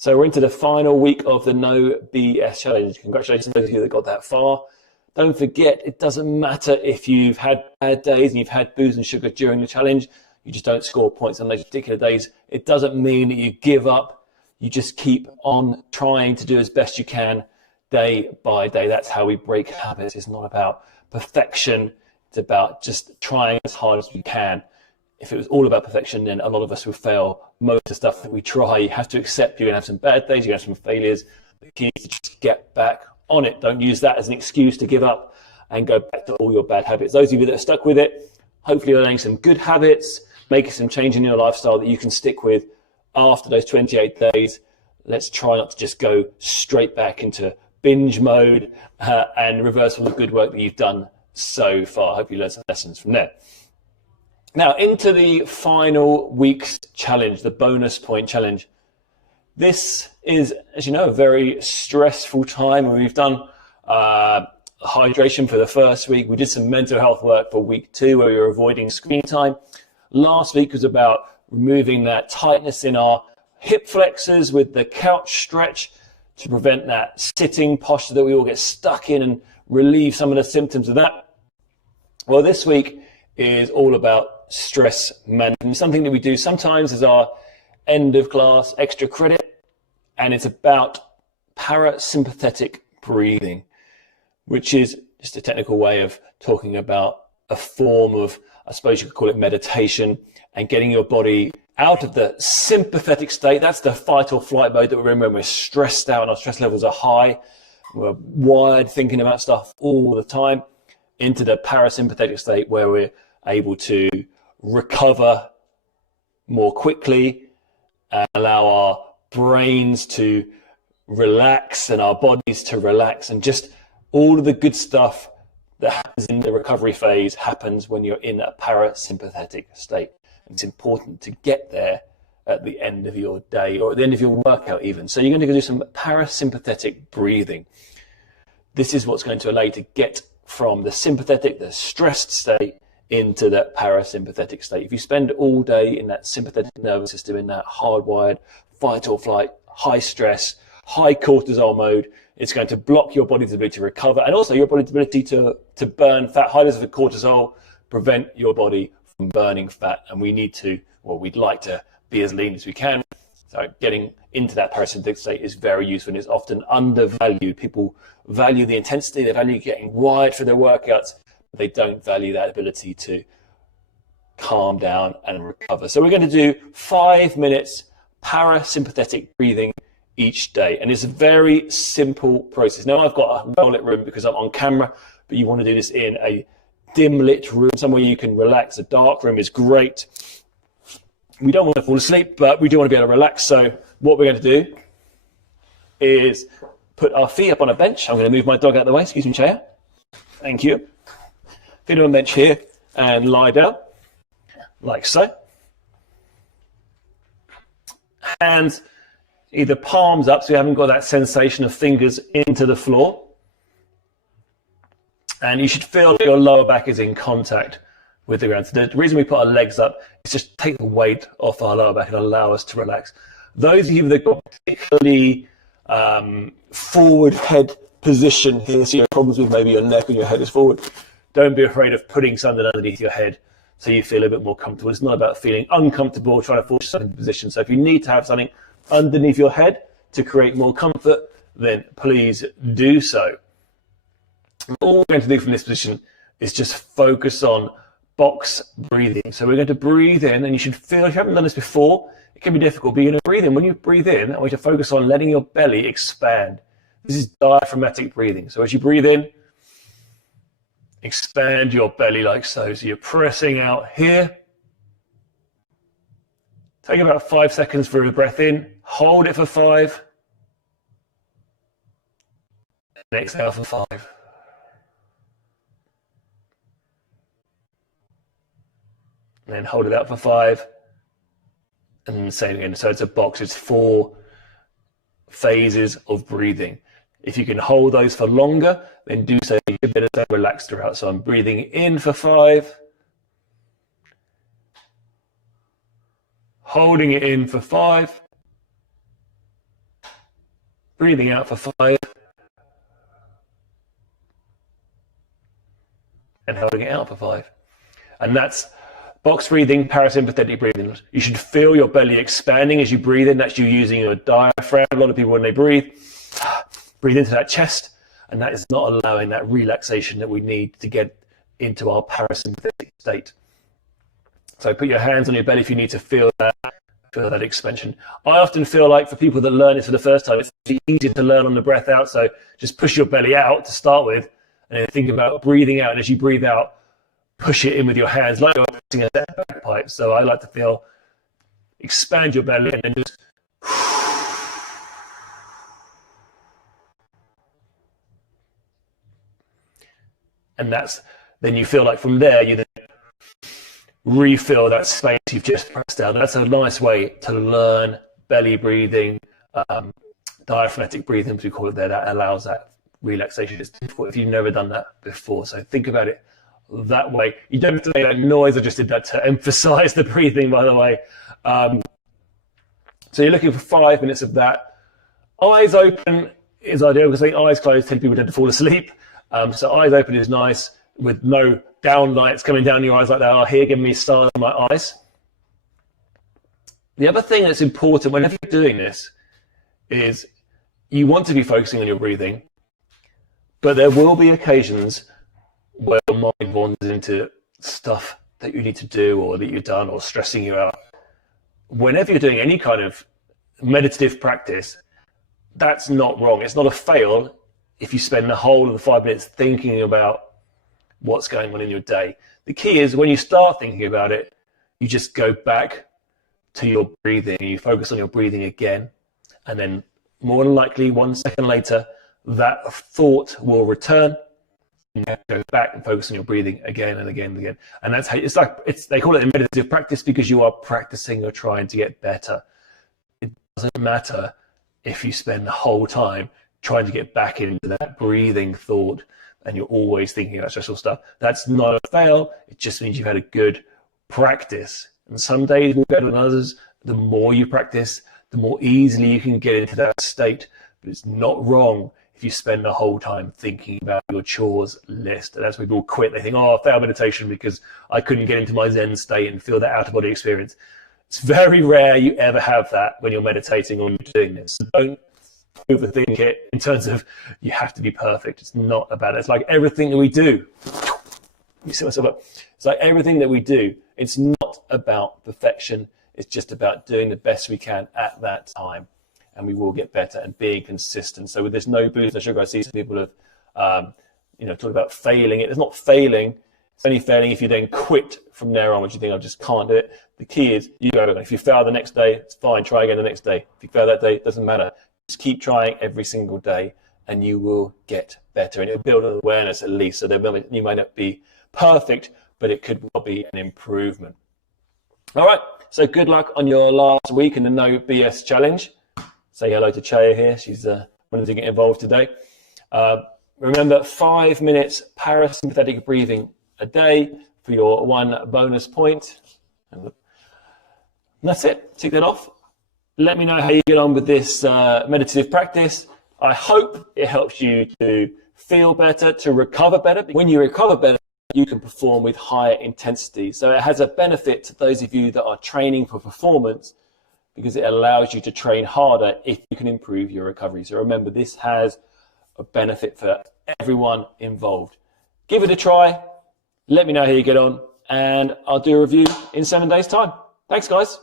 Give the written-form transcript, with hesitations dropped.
So we're into the final week of the No BS Challenge. Congratulations to those of you that got that far. Don't forget, it doesn't matter if you've had bad days and you've had booze and sugar during the challenge. You just don't score points on those particular days. It doesn't mean that you give up. You just keep on trying to do as best you can day by day. That's how we break habits. It's not about perfection. It's about just trying as hard as we can. If it was all about perfection, then a lot of us would fail most of the stuff that we try. You have to accept you're going to have some bad days, you're going to have some failures. The key is to just get back on it. Don't use that as an excuse to give up and go back to all your bad habits. Those of you that are stuck with it, hopefully you're learning some good habits, making some change in your lifestyle that you can stick with after those 28 days. Let's try not to just go straight back into binge mode and reverse all the good work that you've done so far. I hope you learned some lessons from there. Now, into the final week's challenge, the bonus point challenge. This is, as you know, a very stressful time, and we've done hydration for the first week. We did some mental health work for week 2, where we were avoiding screen time. Last week was about removing that tightness in our hip flexors with the couch stretch to prevent that sitting posture that we all get stuck in and relieve some of the symptoms of that. Well, this week is all about stress management, something that we do sometimes as our end of class extra credit, and it's about parasympathetic breathing, which is just a technical way of talking about a form of, I suppose you could call it meditation, and getting your body out of the sympathetic state. That's the fight or flight mode that we're in when we're stressed out and our stress levels are high. We're wired thinking about stuff all the time, into the parasympathetic state where we're able to recover more quickly and allow our brains to relax and our bodies to relax, and just all of the good stuff that happens in the recovery phase happens when you're in a parasympathetic state. It's important to get there at the end of your day or at the end of your workout even. So you're going to go do some parasympathetic breathing. This is what's going to allow you to get from the sympathetic, the stressed state, into that parasympathetic state. If you spend all day in that sympathetic nervous system, in that hardwired fight or flight, high stress, high cortisol mode, it's going to block your body's ability to recover, and also your body's ability to burn fat. High levels of cortisol prevent your body from burning fat, and we need to, well, we'd like to be as lean as we can. So getting into that parasympathetic state is very useful, and it's often undervalued. People value the intensity, they value getting wired for their workouts, but they don't value that ability to calm down and recover. So we're going to do 5 minutes parasympathetic breathing each day, and it's a very simple process. Now, I've got a well-lit room because I'm on camera, but you want to do this in a dim lit room, somewhere you can relax. A dark room is great. We don't want to fall asleep, but we do want to be able to relax. So what we're going to do is put our feet up on a bench. I'm going to move my dog out of the way. Excuse me, chair. Thank you. Feet on a bench here and lie down like so. Hands either palms up, so you haven't got that sensation of fingers into the floor. And you should feel that your lower back is in contact with the ground. So the reason we put our legs up is just take the weight off our lower back and allow us to relax. Those of you that got particularly forward head position here, so you have problems with maybe your neck and your head is forward, don't be afraid of putting something underneath your head so you feel a bit more comfortable. It's not about feeling uncomfortable, trying to force yourself into position. So if you need to have something underneath your head to create more comfort, then please do so. All we're going to do from this position is just focus on box breathing. So we're going to breathe in, and you should feel, if you haven't done this before, it can be difficult, but you're going to breathe in. When you breathe in, I want you to focus on letting your belly expand. This is diaphragmatic breathing. So as you breathe in, expand your belly like so. So you're pressing out here. Take about 5 seconds for a breath in. Hold it for 5. And exhale for 5. And then hold it out for 5. And then the same again. So it's a box. It's 4 phases of breathing. If you can hold those for longer, then do so. You get better relaxed throughout. So I'm breathing in for 5. Holding it in for 5. breathing out for 5, and holding it out for 5. And that's box breathing, parasympathetic breathing. You should feel your belly expanding as you breathe in. That's you using your diaphragm. A lot of people, when they breathe into that chest, and that is not allowing that relaxation that we need to get into our parasympathetic state. So put your hands on your belly if you need to feel that expansion. I often feel like for people that learn it for the first time, it's easier to learn on the breath out. So just push your belly out to start with, and then think about breathing out. And as you breathe out, push it in with your hands like you're pressing a bagpipe. So I like to feel, expand your belly and then just and then you feel like from there you then refill that space you've just pressed out. That's a nice way to learn belly breathing, diaphragmatic breathing, as we call it there. That allows that relaxation. It's difficult if you've never done that before. So think about it that way. You don't have to make that noise. I just did that to emphasize the breathing, by the way. So you're looking for 5 minutes of that. Eyes open is ideal because I think eyes closed, people tend to fall asleep. So eyes open is nice with no down lights coming down your eyes like they are here, giving me stars in my eyes. The other thing that's important whenever you're doing this is you want to be focusing on your breathing, but there will be occasions where your mind wanders into stuff that you need to do or that you've done or stressing you out. Whenever you're doing any kind of meditative practice, that's not wrong. It's not a fail if you spend the whole of the 5 minutes thinking about what's going on in your day. The key is when you start thinking about it, you just go back to your breathing, you focus on your breathing again, and then more than likely 1 second later, that thought will return. You have to go back and focus on your breathing again and again and again. And that's how they call it a meditative practice because you are practicing or trying to get better. It doesn't matter if you spend the whole time trying to get back into that breathing thought and you're always thinking about stressful stuff. That's not a fail. It just means you've had a good practice. And some days will be better than others. The more you practice, the more easily you can get into that state. But it's not wrong if you spend the whole time thinking about your chores list. And that's when people quit. They think, oh, I failed meditation because I couldn't get into my Zen state and feel that out-of-body experience. It's very rare you ever have that when you're meditating or you're doing this. So don't overthink it in terms of you have to be perfect. It's not about it. It's like everything that we do. You see myself up. It's like everything that we do. It's not about perfection. It's just about doing the best we can at that time. And we will get better and being consistent. So with this no booze, no sugar, I see some people have, talk about failing it. It's not failing. It's only failing if you then quit from there on, which you think, I just can't do it. The key is you go. If you fail the next day, it's fine. Try again the next day. If you fail that day, it doesn't matter. Just keep trying every single day and you will get better. And it'll build an awareness at least. So you might not be perfect, but it could well be an improvement. All right. So good luck on your last week in the No BS challenge. Say hello to Chaya here. She's wanting to get involved today. Remember, 5 minutes parasympathetic breathing a day for your 1 bonus point. And that's it. Tick that off. Let me know how you get on with this meditative practice. I hope it helps you to feel better, to recover better. When you recover better, you can perform with higher intensity. So it has a benefit to those of you that are training for performance because it allows you to train harder if you can improve your recovery. So remember, this has a benefit for everyone involved. Give it a try. Let me know how you get on, and I'll do a review in 7 days' time. Thanks, guys.